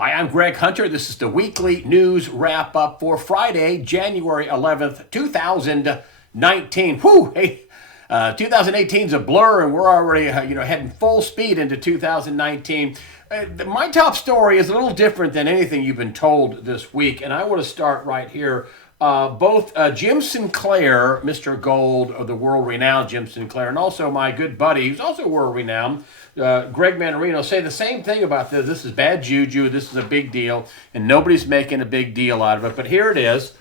Hi, I'm Greg Hunter. This is the weekly news wrap up for Friday, January 11th, 2019. Whew, hey, 2018 is a blur and we're already, heading full speed into 2019. My top story is a little different than anything you've been told this week, and I want to start right here. Both Jim Sinclair, Mr. Gold, of the world-renowned Jim Sinclair, and also my good buddy, who's also world-renowned, Greg Mannarino, say the same thing about this. This is bad juju, this is a big deal, and nobody's making a big deal out of it. But here it is.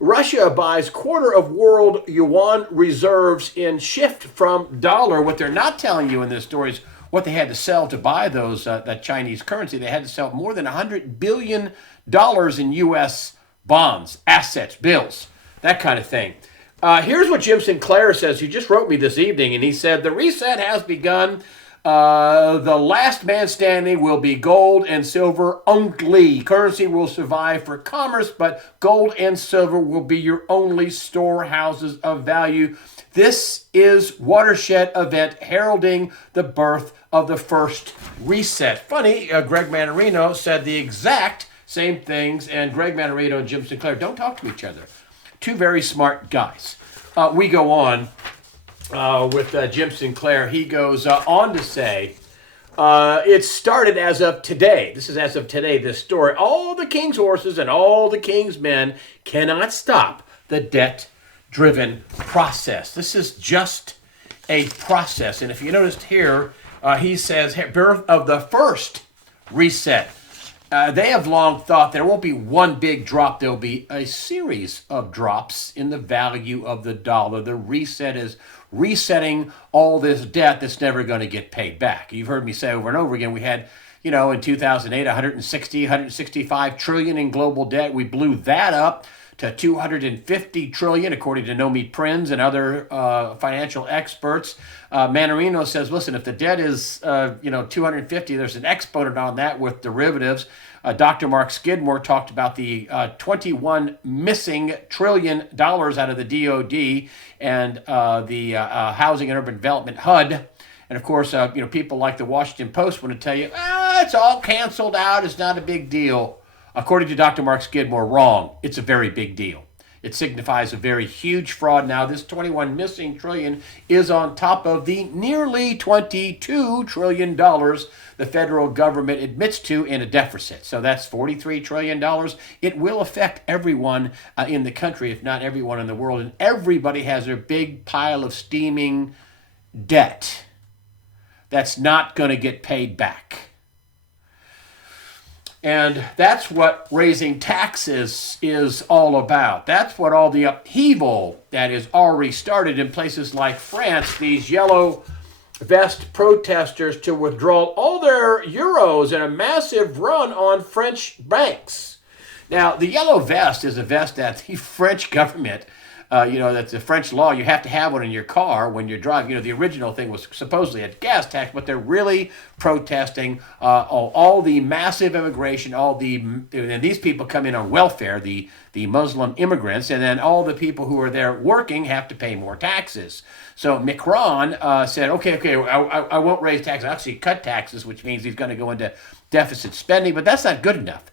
Russia buys quarter of world yuan reserves in shift from dollar. What they're not telling you in this story is what they had to sell to buy those that Chinese currency. They had to sell more than $100 billion in U.S. bonds, assets, bills, that kind of thing. Here's what Jim Sinclair says. He just wrote me this evening, and he said, the reset has begun. The last man standing will be gold and silver only. Currency will survive for commerce, but gold and silver will be your only storehouses of value. This is watershed event heralding the birth of the first reset. Funny, Greg Mannarino said the exact same things, and Greg Mannarino and Jim Sinclair don't talk to each other. Two very smart guys. We go on with Jim Sinclair. He goes on to say, it started as of today. This is as of today, this story. All the king's horses and all the king's men cannot stop the debt-driven process. This is just a process. And if you noticed here, he says, birth of the first reset. They have long thought there won't be one big drop. There'll be a series of drops in the value of the dollar. The reset is resetting all this debt that's never going to get paid back. You've heard me say over and over again, we had, in 2008, 165 trillion in global debt. We blew that up to 250 trillion, according to Nomi Prinz and other financial experts. Mannarino says, listen, if the debt is 250, there's an exponent on that with derivatives. Dr. Mark Skidmore talked about the 21 missing trillion dollars out of the DOD and the Housing and Urban Development HUD. And of course, people like the Washington Post want to tell you, it's all canceled out. It's not a big deal. According to Dr. Mark Skidmore, wrong. It's a very big deal. It signifies a very huge fraud. Now, this 21 missing trillion is on top of the nearly $22 trillion the federal government admits to in a deficit. So that's $43 trillion. It will affect everyone in the country, if not everyone in the world. And everybody has their big pile of steaming debt that's not going to get paid back. And that's what raising taxes is all about. That's what all the upheaval that is already started in places like France, these yellow vest protesters to withdraw all their euros in a massive run on French banks. Now, the yellow vest is a vest that the French government, that's a French law. You have to have one in your car when you're driving. The original thing was supposedly a gas tax, but they're really protesting all the massive immigration, and these people come in on welfare, the Muslim immigrants, and then all the people who are there working have to pay more taxes. So Macron said, okay, I won't raise taxes. I'll actually cut taxes, which means he's going to go into deficit spending, but that's not good enough.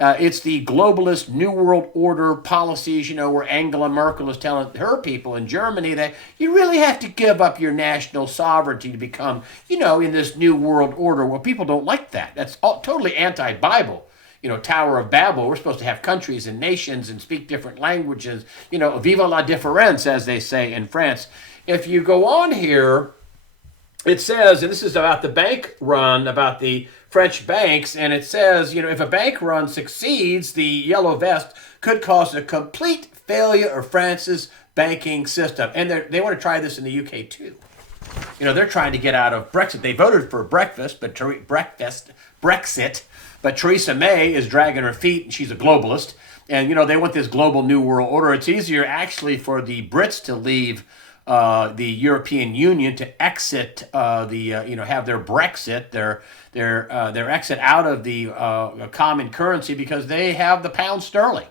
It's the globalist New World Order policies, where Angela Merkel is telling her people in Germany that you really have to give up your national sovereignty to become, in this New World Order. Well, people don't like that. That's totally anti-Bible. Tower of Babel, we're supposed to have countries and nations and speak different languages. Viva la différence, as they say in France. If you go on here, it says, and this is about the bank run, about the French banks, and it says, if a bank run succeeds, the yellow vest could cause a complete failure of France's banking system. And they want to try this in the UK too. They're trying to get out of Brexit. They voted for Brexit, but Theresa May is dragging her feet, and she's a globalist. And, they want this global New World Order. It's easier actually for the Brits to leave the European Union, to exit have their Brexit, their exit out of the common currency, because they have the pound sterling.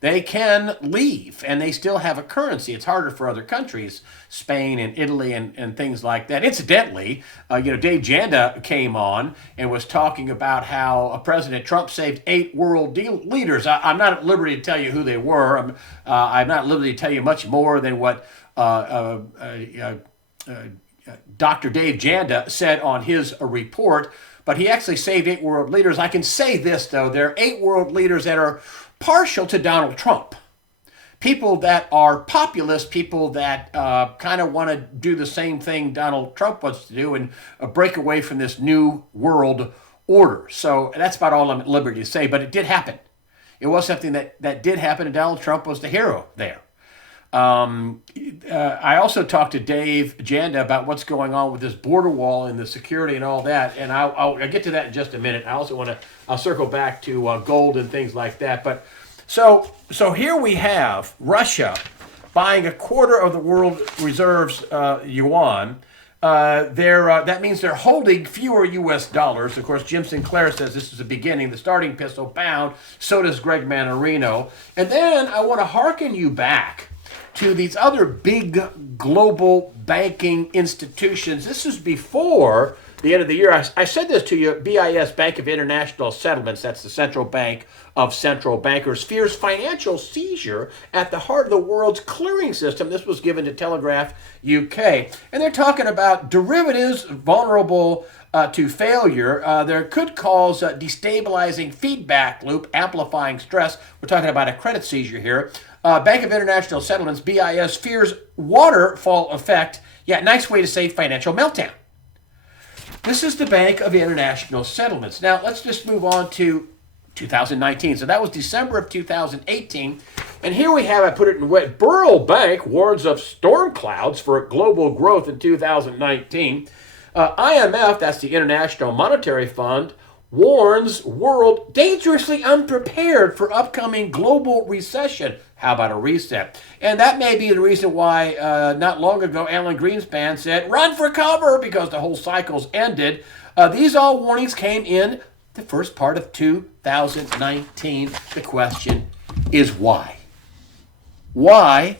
they can leave and they still have a currency. It's harder for other countries, Spain and Italy and things like that. Incidentally, Dave Janda came on and was talking about how President Trump saved 8 world leaders. I'm not at liberty to tell you who they were. I'm not at liberty to tell you much more than what Dr. Dave Janda said on his report, but he actually saved 8 world leaders. I can say this, though. There are 8 world leaders that are partial to Donald Trump. People that are populist, people that kind of want to do the same thing Donald Trump wants to do and break away from this new world order. So that's about all I'm at liberty to say, but it did happen. It was something that did happen, and Donald Trump was the hero there. I also talked to Dave Janda about what's going on with this border wall and the security and all that, and I'll get to that in just a minute. I also I'll circle back to gold and things like that. But so here we have Russia buying a quarter of the world reserves yuan. That means they're holding fewer U.S. dollars. Of course, Jim Sinclair says this is the beginning, the starting pistol pound. So does Greg Manarino. And then I want to hearken you back to these other big global banking institutions. This is before the end of the year. I said this to you, BIS, Bank of International Settlements, that's the central bank of central bankers, fears financial seizure at the heart of the world's clearing system. This was given to Telegraph UK. And they're talking about derivatives vulnerable to failure. There could cause a destabilizing feedback loop, amplifying stress. We're talking about a credit seizure here. Bank of International Settlements, BIS, fears waterfall effect. Yeah, nice way to say financial meltdown. This is the Bank of International Settlements. Now, let's just move on to 2019. So that was December of 2018. And here we have, I put it in wet, Burrell Bank warns of storm clouds for global growth in 2019. IMF, that's the International Monetary Fund, warns world dangerously unprepared for upcoming global recession. How about a reset? And that may be the reason why not long ago Alan Greenspan said, run for cover, because the whole cycle's ended. These all warnings came in the first part of 2019. The question is why? Why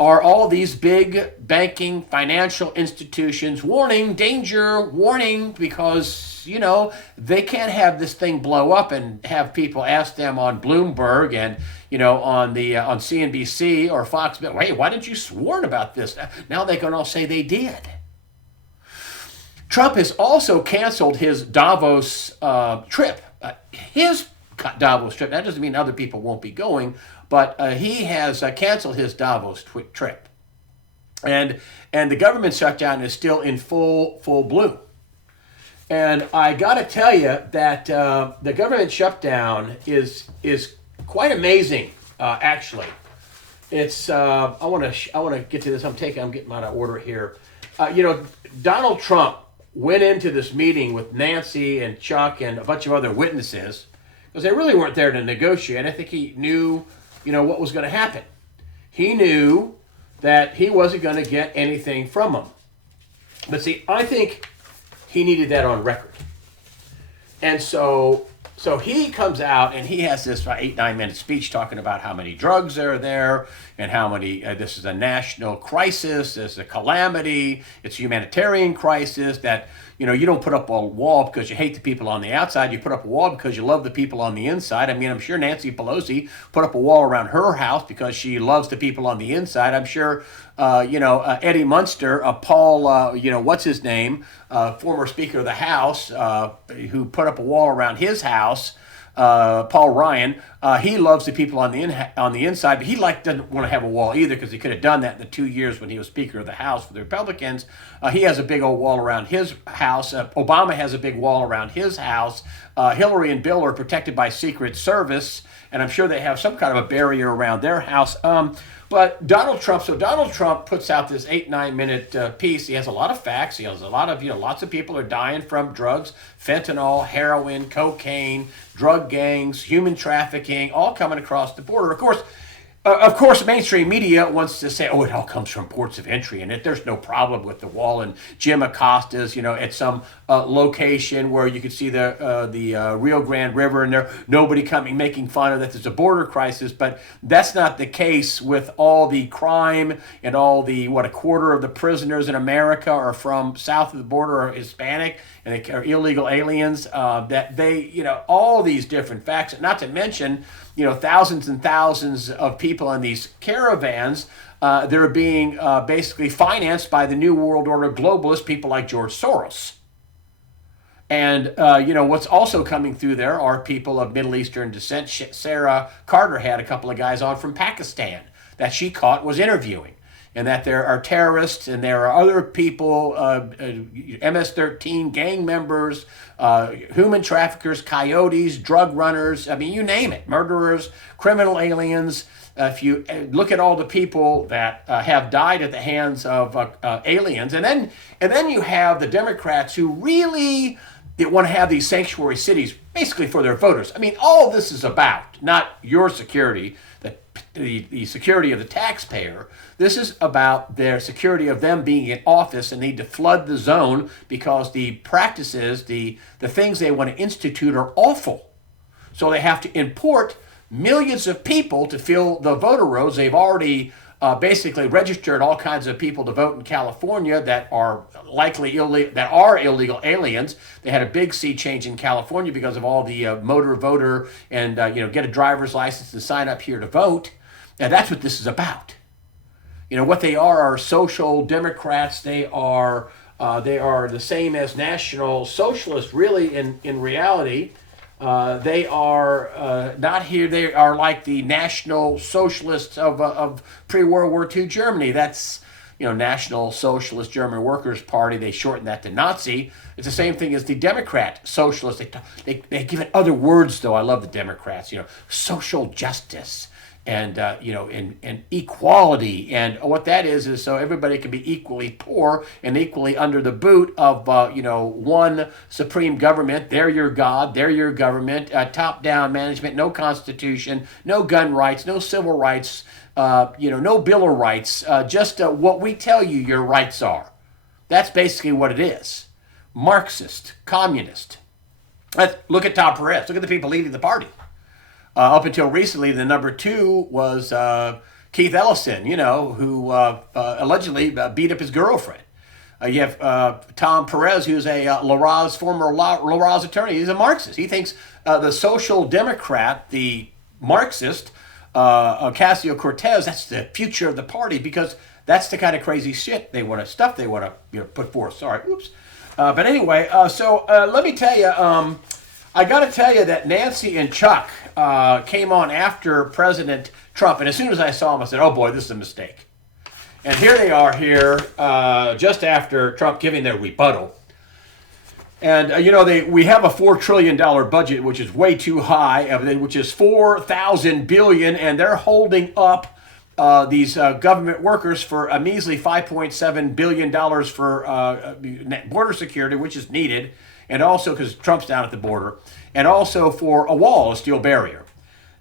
are all these big banking financial institutions warning, danger, warning, because they can't have this thing blow up and have people ask them on Bloomberg and on CNBC or Fox, hey, why didn't you warn about this? Now they can all say they did. Trump has also canceled his Davos trip. His Davos trip. That doesn't mean other people won't be going, but he has canceled his Davos trip. And the government shutdown is still in full bloom. And I got to tell you that the government shutdown is quite amazing. Actually, it's. I want to get to this. I'm getting out of order here. Donald Trump went into this meeting with Nancy and Chuck and a bunch of other witnesses because they really weren't there to negotiate. I think he knew, what was going to happen. He knew that he wasn't going to get anything from them. But see, I think he needed that on record. And so he comes out and he has this 8-9 minute speech talking about how many drugs are there and how many, this is a national crisis, this is a calamity, it's a humanitarian crisis, that, you don't put up a wall because you hate the people on the outside, you put up a wall because you love the people on the inside. I mean, I'm sure Nancy Pelosi put up a wall around her house because she loves the people on the inside. I'm sure, Eddie Munster, Paul, what's his name, former Speaker of the House, who put up a wall around his house, Paul Ryan, he loves the people on the inside, but he doesn't want to have a wall either because he could have done that in the 2 years when he was Speaker of the House for the Republicans. He has a big old wall around his house. Obama has a big wall around his house. Hillary and Bill are protected by Secret Service, and I'm sure they have some kind of a barrier around their house. But Donald Trump puts out this 8-9 minute piece. He has a lot of facts. He has a lot of, lots of people are dying from drugs, fentanyl, heroin, cocaine, drug gangs, human trafficking, all coming across the border. Of course, Of course, mainstream media wants to say, "Oh, it all comes from ports of entry," and there's no problem with the wall. And Jim Acosta's, at some location where you could see the Rio Grande River, and there nobody coming making fun of that. There's a border crisis, but that's not the case with all the crime and all the a quarter of the prisoners in America are from south of the border are Hispanic and they are illegal aliens. That they, all these different facts. Not to mention, thousands and thousands of people in these caravans that are being basically financed by the New World Order globalists, people like George Soros. And, what's also coming through there are people of Middle Eastern descent. Sarah Carter had a couple of guys on from Pakistan that she caught was interviewing. And that there are terrorists and there are other people, MS-13 gang members, human traffickers, coyotes, drug runners, you name it, murderers, criminal aliens. If you look at all the people that have died at the hands of aliens, and then you have the Democrats who really want to have these sanctuary cities basically for their voters. All this is about not your security, the security of the taxpayer. This is about their security of them being in office and need to flood the zone because the practices, the things they want to institute are awful. So they have to import millions of people to fill the voter rolls. They've already basically registered all kinds of people to vote in California that are likely illegal aliens. They had a big sea change in California because of all the motor voter and get a driver's license and sign up here to vote. And that's what this is about. What they are social democrats. They are the same as National Socialists. Really, in reality, they are not here. They are like the National Socialists of pre-World War II Germany. That's National Socialist German Workers' Party. They shorten that to Nazi. It's the same thing as the Democrat Socialists. They give it other words though. I love the Democrats. Social justice. And and equality, and what that is so everybody can be equally poor and equally under the boot of one supreme government. They're your God, they're your government. Top-down management, no constitution, no gun rights, no civil rights, no Bill of Rights. Just what we tell you your rights are. That's basically what it is. Marxist, communist. Look at Tom Perez. Look at the people leading the party. Up until recently, the number two was Keith Ellison, who allegedly beat up his girlfriend. You have Tom Perez, who's a former LaRaz attorney. He's a Marxist. He thinks the social democrat, the Marxist, Ocasio-Cortez, that's the future of the party because that's the kind of crazy shit they want to put forth. Sorry, oops. But anyway, so let me tell you. I got to tell you that Nancy and Chuck came on after President Trump, and as soon as I saw them, I said, "Oh boy, this is a mistake." And here they are just after Trump giving their rebuttal. And we have a $4 trillion budget, which is way too high, which is 4,000 billion, and they're holding up these government workers for a measly $5.7 billion for border security, which is needed. And also because Trump's down at the border, and also for a wall, a steel barrier.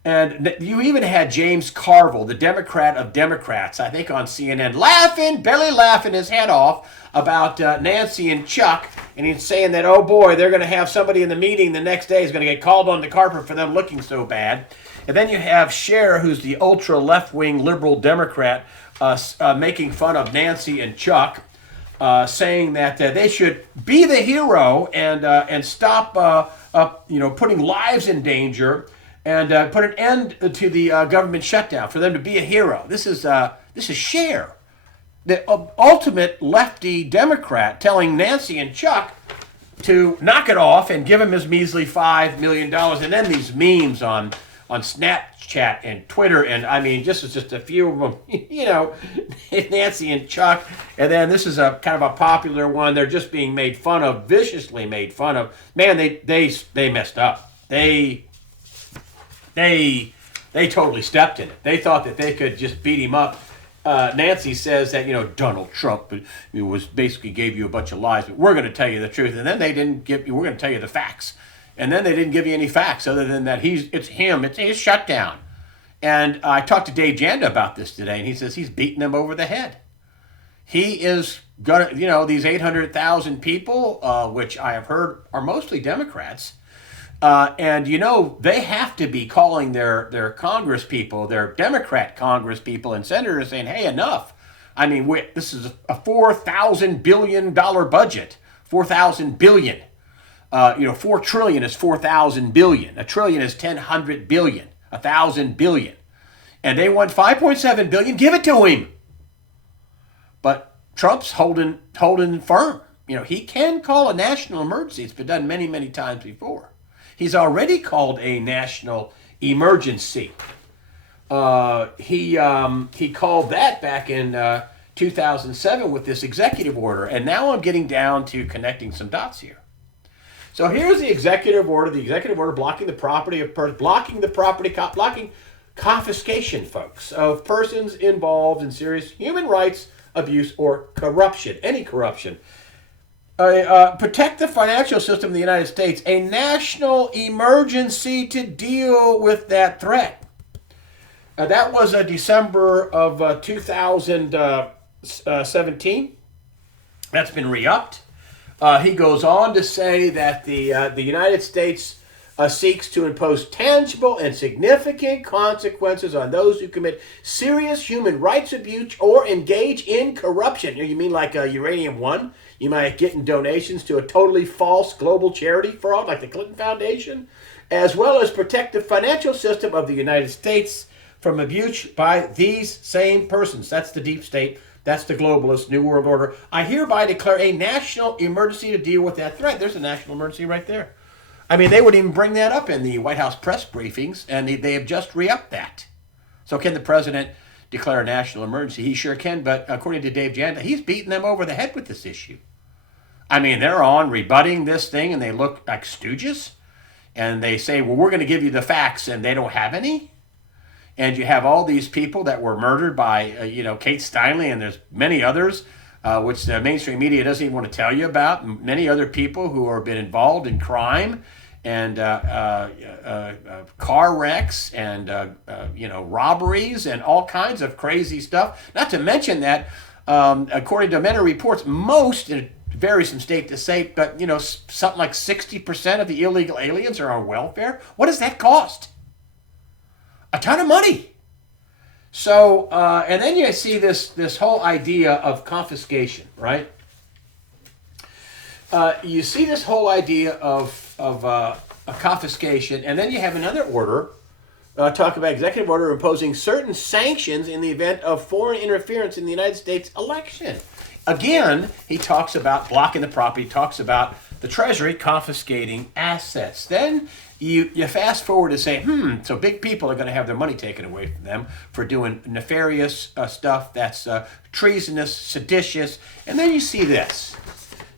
And you even had James Carville, the Democrat of Democrats, I think on CNN, barely laughing his head off about Nancy and Chuck, and he's saying that, oh boy, they're going to have somebody in the meeting the next day is going to get called on the carpet for them looking so bad. And then you have Cher, who's the ultra left-wing liberal Democrat, making fun of Nancy and Chuck. Saying that they should be the hero and stop putting lives in danger and put an end to the government shutdown for them to be a hero. This is Cher, the ultimate lefty Democrat, telling Nancy and Chuck to knock it off and give him his measly $5 million. And then these memes on Snapchat and Twitter, and just a few of them, Nancy and Chuck. And then this is a kind of a popular one. They're just being made fun of, viciously made fun of. Man, they messed up. They totally stepped in it. They thought that they could just beat him up. Nancy says that, Donald Trump basically gave you a bunch of lies, but we're going to tell you the truth. And then we're going to tell you the facts. And then they didn't give you any facts other than that it's him, it's his shutdown. And I talked to Dave Janda about this today, and he says he's beating them over the head. He is gonna, these 800,000 people, which I have heard are mostly Democrats, and they have to be calling their Congress people, their Democrat Congress people and senators, saying, "Hey, enough! I mean, this is a $4,000 billion budget. 4,000 billion. 4 trillion is 4,000 billion. A trillion is 1,000 billion. 1,000 billion, and they want 5.7 billion. Give it to him." But Trump's holding firm. He can call a national emergency. It's been done many, many times before. He's already called a national emergency. He called that back in 2007 with this executive order. And now I'm getting down to connecting some dots here. So here's the executive order. The executive order blocking the property of blocking confiscation, folks, of persons involved in serious human rights abuse or corruption, any corruption. Protect the financial system of the United States, a national emergency to deal with that threat. That was December of 2017. That's been re-upped. He goes on to say that the United States seeks to impose tangible and significant consequences on those who commit serious human rights abuse or engage in corruption. You mean like Uranium One? You might get in donations to a totally false global charity fraud like the Clinton Foundation, as well as protect the financial system of the United States from abuse by these same persons. That's the deep state. That's the globalist New World Order. I hereby declare a national emergency to deal with that threat. There's a national emergency right there. I mean, they wouldn't even bring that up in the White House press briefings, and they have just re-upped that. So can the president declare a national emergency? He sure can, but according to Dave Janda, he's beating them over the head with this issue. I mean, they're on rebutting this thing, and they look like stooges, and they say, well, we're going to give you the facts, and they don't have any. And you have all these people that were murdered by, Kate Steinle, and there's many others, which the mainstream media doesn't even want to tell you about. Many other people who have been involved in crime and car wrecks and, robberies and all kinds of crazy stuff. Not to mention that, according to many reports, most, it varies from state to state, but, something like 60% of the illegal aliens are on welfare. What does that cost? A ton of money. So, and then you see this whole idea of confiscation, right? You see this whole idea of a confiscation, and then you have another order, talk about executive order imposing certain sanctions in the event of foreign interference in the United States election. Again, he talks about blocking the property, talks about the Treasury confiscating assets. Then you fast forward to say, so big people are going to have their money taken away from them for doing nefarious stuff that's treasonous, seditious. And then you see this.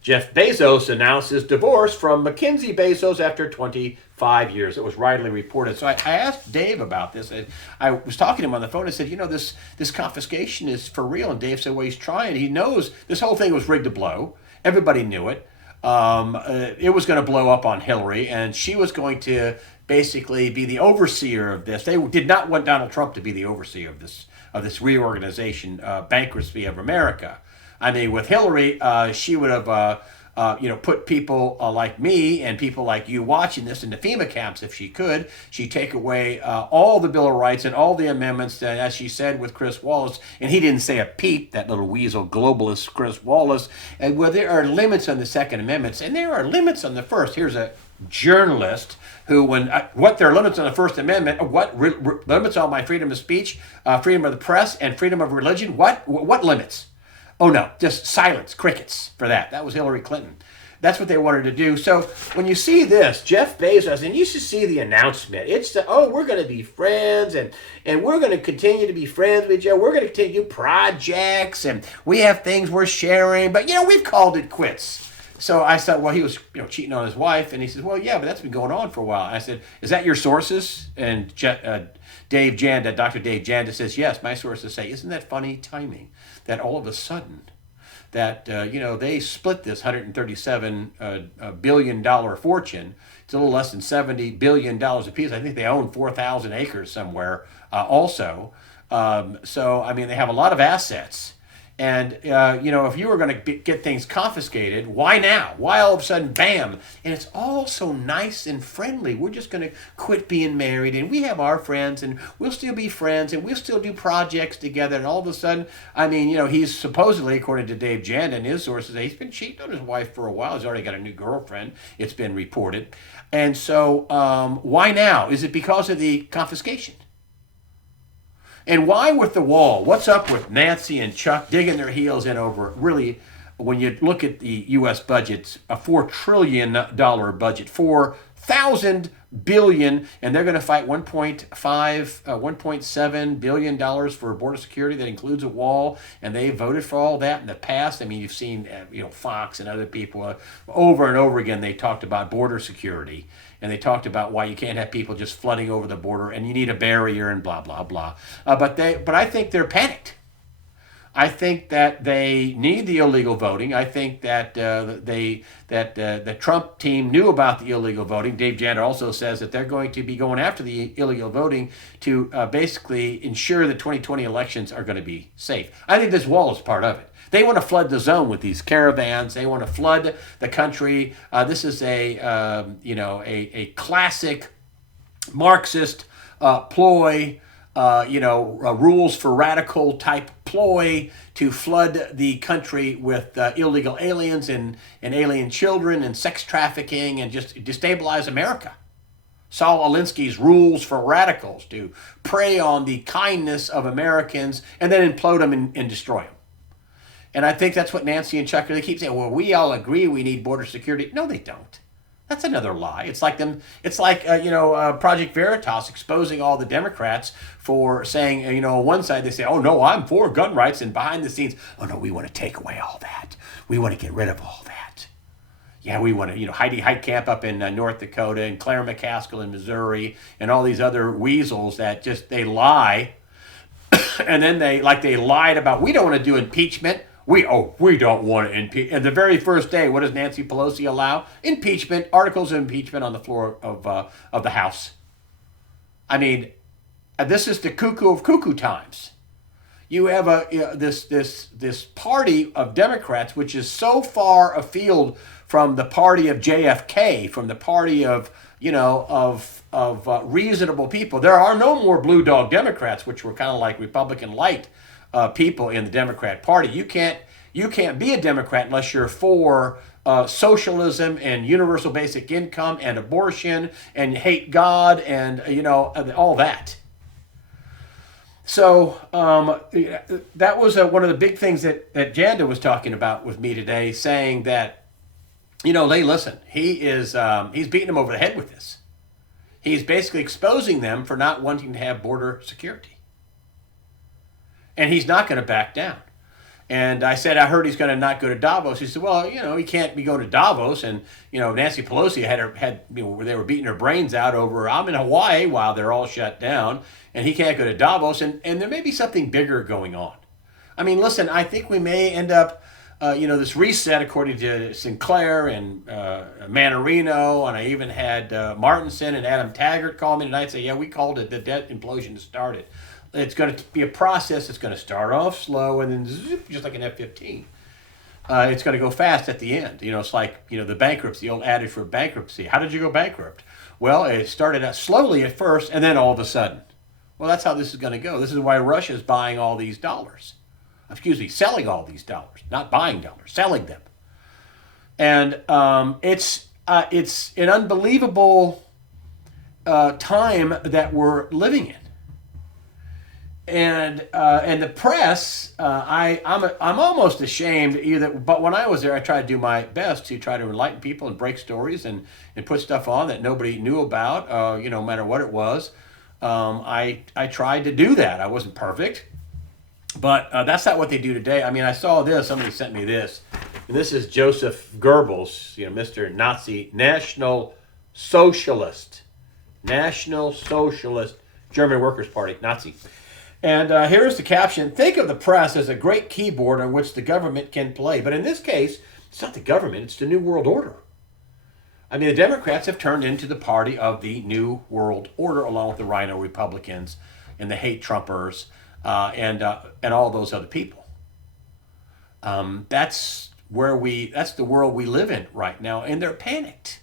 Jeff Bezos announces divorce from Mackenzie Bezos after 25 years. It was widely reported. So I asked Dave about this. I was talking to him on the phone. I said, this confiscation is for real. And Dave said, well, he's trying. He knows this whole thing was rigged to blow. Everybody knew it. It was going to blow up on Hillary, and she was going to basically be the overseer of this. They did not want Donald Trump to be the overseer of this reorganization, bankruptcy of America. I mean, with Hillary, she would have, put people like me and people like you watching this into FEMA camps if she could. She'd take away all the Bill of Rights and all the amendments, that, as she said with Chris Wallace, and he didn't say a peep, that little weasel globalist Chris Wallace. And well, there are limits on the Second Amendment, and there are limits on the First. Here's a journalist who, what there are limits on the First Amendment, what limits on my freedom of speech, freedom of the press, and freedom of religion? What limits? Oh, no, just silence, crickets for that. That was Hillary Clinton. That's what they wanted to do. So when you see this, Jeff Bezos, and you should see the announcement. It's we're going to be friends, and we're going to continue to be friends with you. We're going to continue projects, and we have things we're sharing. But, we've called it quits. So I thought, well, he was cheating on his wife. And he says, well, yeah, but that's been going on for a while. And I said, is that your sources? And Dave Janda, Dr. Dave Janda says, yes, my sources say, isn't that funny timing? That all of a sudden, that they split this $137 billion fortune. It's a little less than $70 billion apiece. I think they own 4,000 acres somewhere also. So, I mean, they have a lot of assets. And, if you were going to get things confiscated, why now? Why all of a sudden, bam? And it's all so nice and friendly. We're just going to quit being married, and we have our friends, and we'll still be friends, and we'll still do projects together. And all of a sudden, I mean, he's supposedly, according to Dave Janda and his sources, he's been cheating on his wife for a while. He's already got a new girlfriend, it's been reported. And so, why now? Is it because of the confiscation? And why with the wall? What's up with Nancy and Chuck digging their heels in over, really, when you look at the U.S. budget, a $4 trillion budget, 4,000 billion, and they're going to fight $1.7 billion for border security that includes a wall, and they voted for all that in the past. I mean, you've seen, Fox and other people over and over again, they talked about border security, and they talked about why you can't have people just flooding over the border, and you need a barrier and blah, blah, blah. But I think they're panicked. I think that they need the illegal voting. I think that the Trump team knew about the illegal voting. Dave Janda also says that they're going to be going after the illegal voting to basically ensure the 2020 elections are going to be safe. I think this wall is part of it. They want to flood the zone with these caravans. They want to flood the country. This is a classic Marxist ploy. Rules for radical type ploy to flood the country with illegal aliens and alien children and sex trafficking and just destabilize America. Saul Alinsky's rules for radicals to prey on the kindness of Americans and then implode them and destroy them. And I think that's what Nancy and Chuck, they keep saying, well, we all agree we need border security. No, they don't. That's another lie. It's like Project Veritas exposing all the Democrats for saying, on one side they say, oh no, I'm for gun rights, and behind the scenes, oh no, we want to take away all that. We want to get rid of all that. Yeah, we want to, Heidi Heitkamp up in North Dakota and Claire McCaskill in Missouri and all these other weasels that just, they lie. And then they lied about, we don't want to do impeachment. We don't want to impeach. And the very first day, what does Nancy Pelosi allow? Impeachment, articles of impeachment on the floor of the House. I mean, this is the cuckoo of cuckoo times. You have this party of Democrats, which is so far afield from the party of JFK, from the party of reasonable people. There are no more blue dog Democrats, which were kind of like Republican light people in the Democrat Party. You can't be a Democrat unless you're for socialism and universal basic income and abortion and hate God and all that. So that was one of the big things that Janda was talking about with me today, saying that listen, he's beating them over the head with this. He's basically exposing them for not wanting to have border security. And he's not going to back down. And I said, I heard he's going to not go to Davos. He said, well, he can't be going to Davos. And, Nancy Pelosi had they were beating her brains out over, I'm in Hawaii while they're all shut down. And he can't go to Davos. And there may be something bigger going on. I mean, listen, I think we may end up, this reset, according to Sinclair and Manarino. And I even had Martinson and Adam Taggart call me tonight and say, yeah, we called it. The debt implosion has started. It's going to be a process that's going to start off slow and then zip, just like an F-15. It's going to go fast at the end. It's like, the bankruptcy, the old adage for bankruptcy. How did you go bankrupt? Well, it started out slowly at first and then all of a sudden. Well, that's how this is going to go. This is why Russia is buying all these dollars. Selling all these dollars. Not buying dollars, selling them. And it's an unbelievable time that we're living in. And the press, I'm almost ashamed but when I was there, I tried to do my best to try to enlighten people and break stories and put stuff on that nobody knew about, no matter what it was. I tried to do that. I wasn't perfect, but that's not what they do today. I mean, I saw this. Somebody sent me this, and this is Joseph Goebbels, Mr. Nazi, National Socialist, German Workers' Party, Nazi. And here's the caption: think of the press as a great keyboard on which the government can play. But in this case, it's not the government, it's the New World Order. I mean, the Democrats have turned into the party of the New World Order, along with the Rhino Republicans and the hate Trumpers and all those other people. That's the world we live in right now, and they're panicked.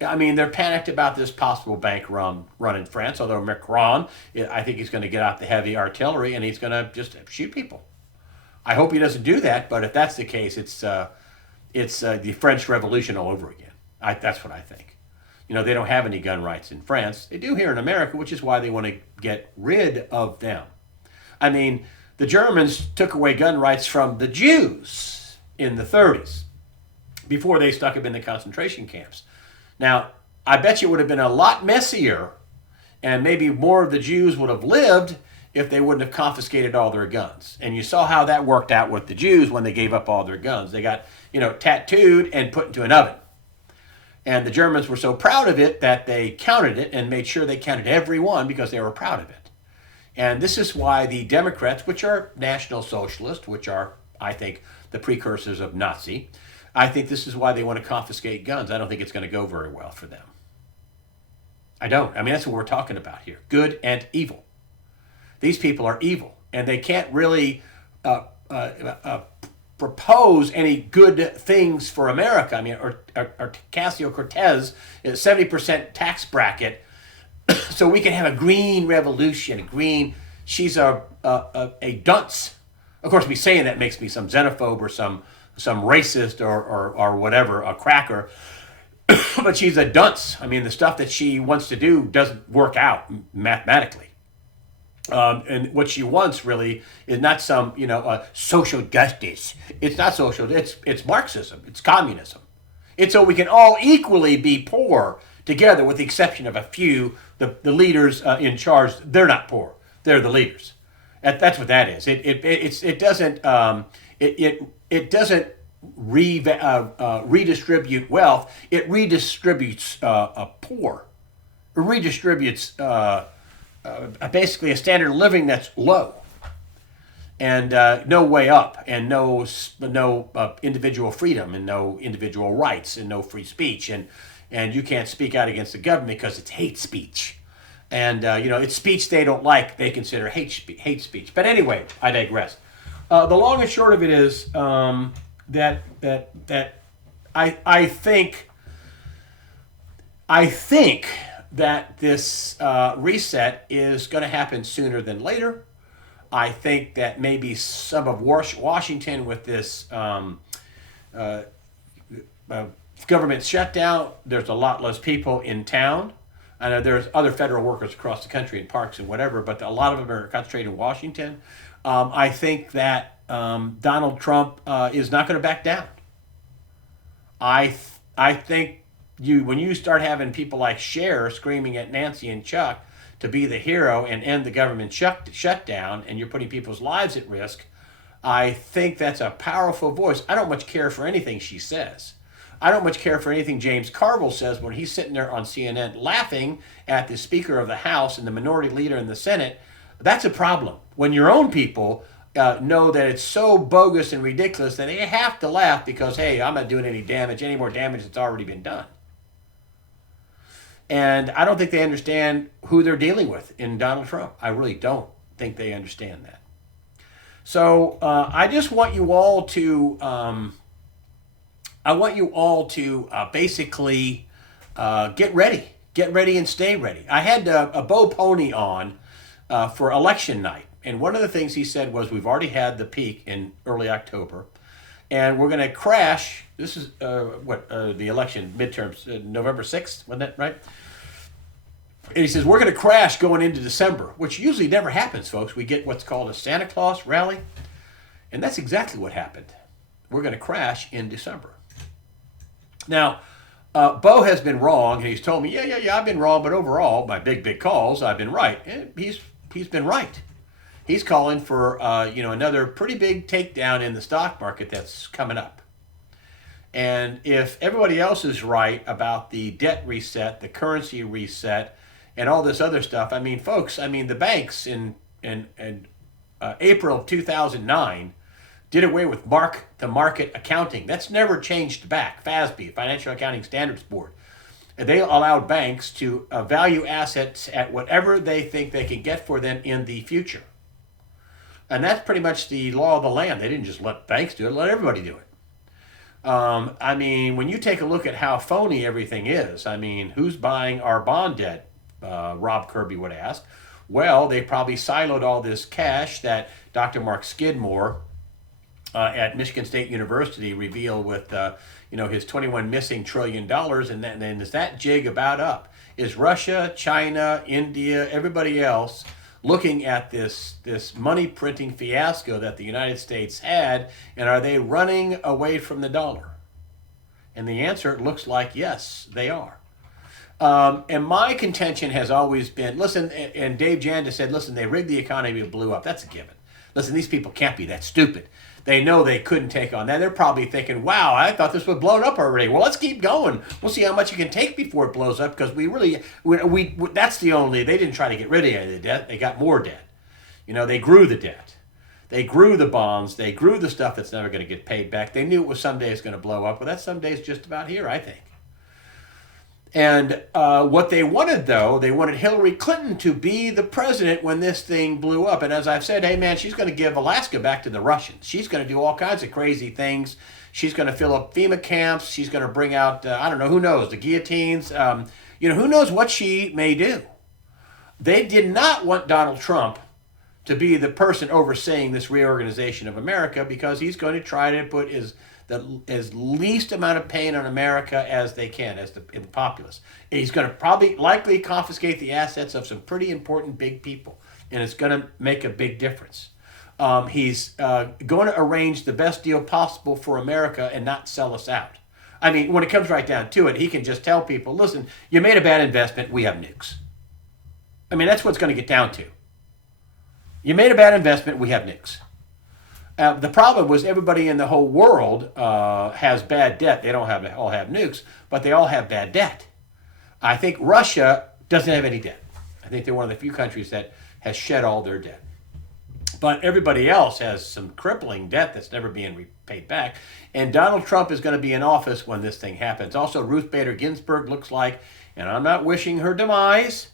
I mean, they're panicked about this possible bank run in France. Although Macron, I think he's going to get out the heavy artillery and he's going to just shoot people. I hope he doesn't do that, but if that's the case, it's the French Revolution all over again. That's what I think. You know, they don't have any gun rights in France. They do here in America, which is why they want to get rid of them. I mean, the Germans took away gun rights from the Jews in the 30s before they stuck them in the concentration camps. Now, I bet you it would have been a lot messier, and maybe more of the Jews would have lived if they wouldn't have confiscated all their guns. And you saw how that worked out with the Jews when they gave up all their guns. They got, tattooed and put into an oven. And the Germans were so proud of it that they counted it and made sure they counted every one because they were proud of it. And this is why the Democrats, which are National Socialists, which are, I think, the precursors of Nazi, I think this is why they want to confiscate guns. I don't think it's going to go very well for them. I don't. I mean, that's what we're talking about here. Good and evil. These people are evil, and they can't really propose any good things for America. I mean, Ocasio-Cortez is 70% tax bracket, so we can have a green revolution. She's a dunce. Of course, me saying that makes me some xenophobe or some racist or whatever, a cracker. But she's a dunce. I mean, the stuff that she wants to do doesn't work out mathematically. And what she wants really is not some, social justice. It's not social. It's Marxism. It's communism. It's so we can all equally be poor together, with the exception of a few. The leaders in charge, they're not poor. They're the leaders. That's what that is. It doesn't redistribute wealth. It redistributes poor. It redistributes basically a standard of living that's low, and no way up, and no individual freedom, and no individual rights, and no free speech, and you can't speak out against the government because it's hate speech, and it's speech they don't like. They consider hate speech. But anyway, I digress. The long and short of it is that I think that this reset is going to happen sooner than later. I think that maybe some of Washington, with this government shutdown, there's a lot less people in town. I know there's other federal workers across the country in parks and whatever, but a lot of them are concentrated in Washington. I think that Donald Trump is not going to back down. I think when you start having people like Cher screaming at Nancy and Chuck to be the hero and end the government shutdown, and you're putting people's lives at risk, I think that's a powerful voice. I don't much care for anything she says. I don't much care for anything James Carville says when he's sitting there on CNN laughing at the Speaker of the House and the Minority Leader in the Senate. That's a problem. When your own people know that it's so bogus and ridiculous that they have to laugh because, hey, I'm not doing any more damage that's already been done. And I don't think they understand who they're dealing with in Donald Trump. I really don't think they understand that. So I just want you all to, basically get ready and stay ready. I had a Bo Pony on for election night. And one of the things he said was, we've already had the peak in early October, and we're going to crash. This is the election midterms, November 6th, wasn't that right? And he says, we're going to crash going into December, which usually never happens, folks. We get what's called a Santa Claus rally, and that's exactly what happened. We're going to crash in December. Now, Bo has been wrong, and he's told me, yeah, I've been wrong, but overall, my big calls, I've been right. And he's been right. He's calling for another pretty big takedown in the stock market that's coming up. And if everybody else is right about the debt reset, the currency reset, and all this other stuff, folks, the banks in April of 2009 did away with mark-to-market accounting. That's never changed back. FASB, Financial Accounting Standards Board. They allowed banks to value assets at whatever they think they can get for them in the future. And that's pretty much the law of the land. They didn't just let banks do it, let everybody do it. I mean, when you take a look at how phony everything is, I mean, who's buying our bond debt? Rob Kirby would ask. Well, they probably siloed all this cash that Dr. Mark Skidmore at Michigan State University revealed with his 21 missing trillion dollars, and then is that jig about up? Is Russia, China, India, everybody else looking at this money printing fiasco that the United States had, and are they running away from the dollar? And the answer looks like yes, they are. And my contention has always been, listen, and Dave Janda said, listen, they rigged the economy, it blew up. That's a given. Listen, these people can't be that stupid. They know they couldn't take on that. They're probably thinking, wow, I thought this would blow up already. Well, let's keep going. We'll see how much you can take before it blows up, because we that's the only, they didn't try to get rid of any of the debt. They got more debt. They grew the debt. They grew the bonds. They grew the stuff that's never going to get paid back. They knew it was someday it's going to blow up. Well, that someday is just about here, I think. And what they wanted, though, they wanted Hillary Clinton to be the president when this thing blew up. And as I've said, hey, man, she's going to give Alaska back to the Russians. She's going to do all kinds of crazy things. She's going to fill up FEMA camps. She's going to bring out, I don't know, who knows, the guillotines. Who knows what she may do. They did not want Donald Trump to be the person overseeing this reorganization of America, because he's going to try to put as least amount of pain on America as they can, as the populace. He's going to likely confiscate the assets of some pretty important big people, and it's going to make a big difference. He's going to arrange the best deal possible for America and not sell us out. I mean, when it comes right down to it, he can just tell people, listen, you made a bad investment, we have nukes. I mean, that's what it's going to get down to. You made a bad investment, we have nukes. The problem was everybody in the whole world has bad debt. They don't all have nukes, but they all have bad debt. I think Russia doesn't have any debt. I think they're one of the few countries that has shed all their debt. But everybody else has some crippling debt that's never being paid back. And Donald Trump is going to be in office when this thing happens. Also, Ruth Bader Ginsburg looks like, and I'm not wishing her demise,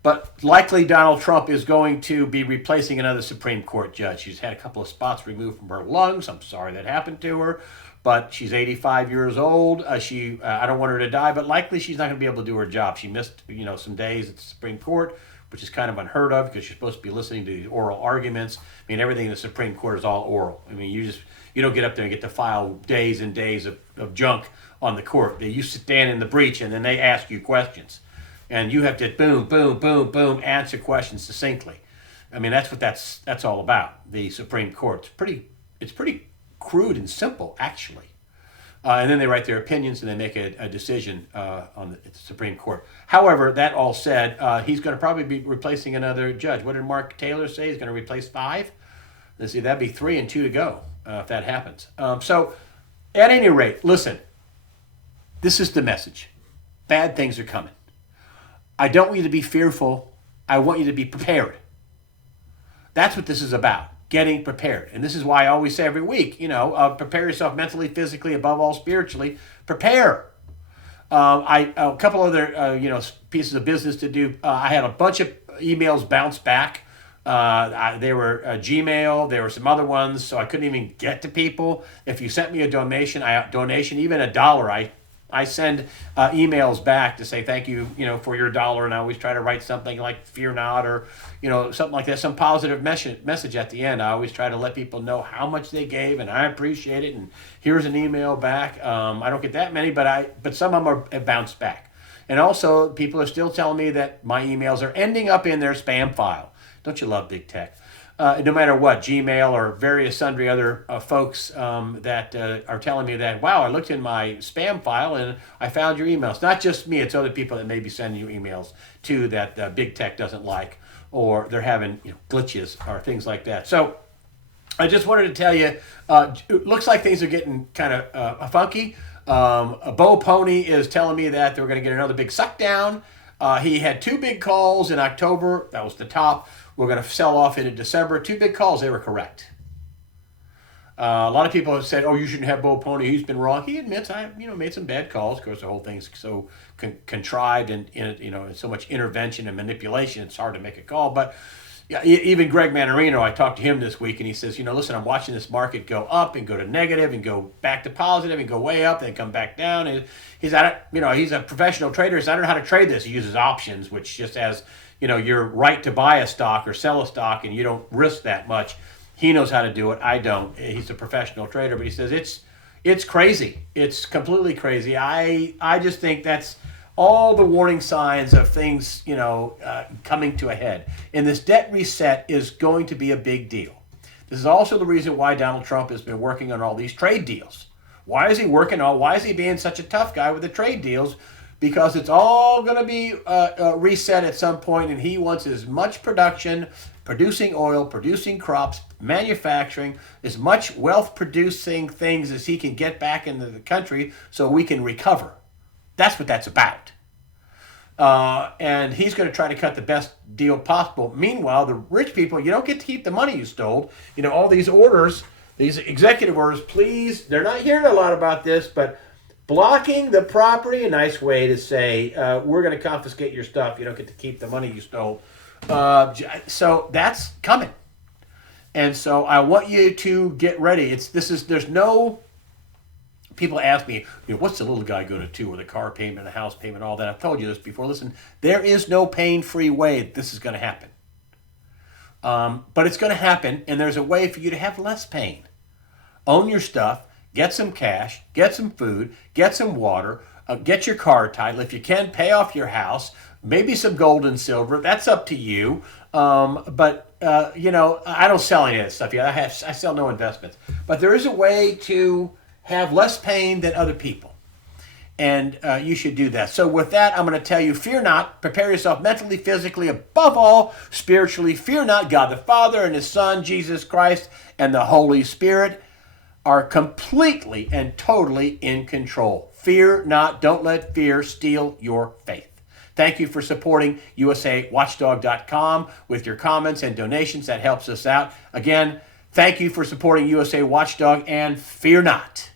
but likely Donald Trump is going to be replacing another Supreme Court judge. She's had a couple of spots removed from her lungs. I'm sorry that happened to her, but she's 85 years old. I don't want her to die, but likely she's not going to be able to do her job. She missed, some days at the Supreme Court, which is kind of unheard of, because you're supposed to be listening to these oral arguments. I mean, everything in the Supreme Court is all oral. I mean, you don't get up there and get to file days and days of junk on the court. You stand in the breach, and then they ask you questions. And you have to boom, boom, boom, boom, answer questions succinctly. I mean, that's what that's all about. The Supreme Court. It's pretty crude and simple, actually. And then they write their opinions and they make a decision on the Supreme Court. However, that all said, he's going to probably be replacing another judge. What did Mark Taylor say? He's going to replace 5. Let's see, that'd be 3 and 2 to go if that happens. So, at any rate, listen. This is the message. Bad things are coming. I don't want you to be fearful. I want you to be prepared. That's what this is about, getting prepared. And this is why I always say every week, prepare yourself mentally, physically, above all spiritually. Prepare. A couple other, pieces of business to do. I had a bunch of emails bounce back. They were Gmail. There were some other ones, so I couldn't even get to people. If you sent me a donation, even $1, I send emails back to say thank you, for your $1, and I always try to write something like "fear not" or, something like that, some positive message at the end. I always try to let people know how much they gave, and I appreciate it. And here's an email back. I don't get that many, but some of them have bounced back. And also, people are still telling me that my emails are ending up in their spam file. Don't you love big tech? No matter what, Gmail or various sundry other folks that are telling me that, wow, I looked in my spam file and I found your emails. Not just me, it's other people that may be sending you emails too that big tech doesn't like, or they're having glitches or things like that. So I just wanted to tell you, it looks like things are getting kind of funky. Bo Pony is telling me that they're going to get another big suck down. He had two big calls in October. That was the top. We're going to sell off into December. Two big calls. They were correct. A lot of people have said, "Oh, you shouldn't have Bo Pony. He's been wrong." He admits, I made some bad calls. Of course, the whole thing's so contrived and so much intervention and manipulation. It's hard to make a call. But yeah, even Greg Manarino, I talked to him this week, and he says, listen, I'm watching this market go up and go to negative and go back to positive and go way up, then come back down. And he's he's a professional trader. He says, I don't know how to trade this. He uses options, which just has your right to buy a stock or sell a stock, and you don't risk that much. He knows how to do it. I don't. He's a professional trader, but he says it's crazy. It's completely crazy. I just think that's all the warning signs of things, coming to a head. And this debt reset is going to be a big deal. This is also the reason why Donald Trump has been working on all these trade deals. Why is he working on? Why is he being such a tough guy with the trade deals? Because it's all going to be reset at some point, and he wants as much production, producing oil, producing crops, manufacturing, as much wealth-producing things as he can get back into the country so we can recover. That's what that's about. And he's going to try to cut the best deal possible. Meanwhile, the rich people, you don't get to keep the money you stole. All these orders, these executive orders, please, they're not hearing a lot about this, but blocking the property, a nice way to say, we're going to confiscate your stuff. You don't get to keep the money you stole. So that's coming. And so I want you to get ready. There's no, people ask me, what's the little guy going to do with a car payment, a house payment, all that. I've told you this before. Listen, there is no pain-free way this is going to happen. But it's going to happen, and there's a way for you to have less pain. Own your stuff. Get some cash, get some food, get some water, get your car title. If you can, pay off your house, maybe some gold and silver. That's up to you. But I don't sell any of that stuff yet. I sell no investments. But there is a way to have less pain than other people. And you should do that. So with that, I'm going to tell you, fear not. Prepare yourself mentally, physically, above all, spiritually. Fear not. God the Father and His Son, Jesus Christ, and the Holy Spirit are completely and totally in control. Fear not. Don't let fear steal your faith. Thank you for supporting USAWatchdog.com with your comments and donations. That helps us out. Again, thank you for supporting USA Watchdog, and fear not.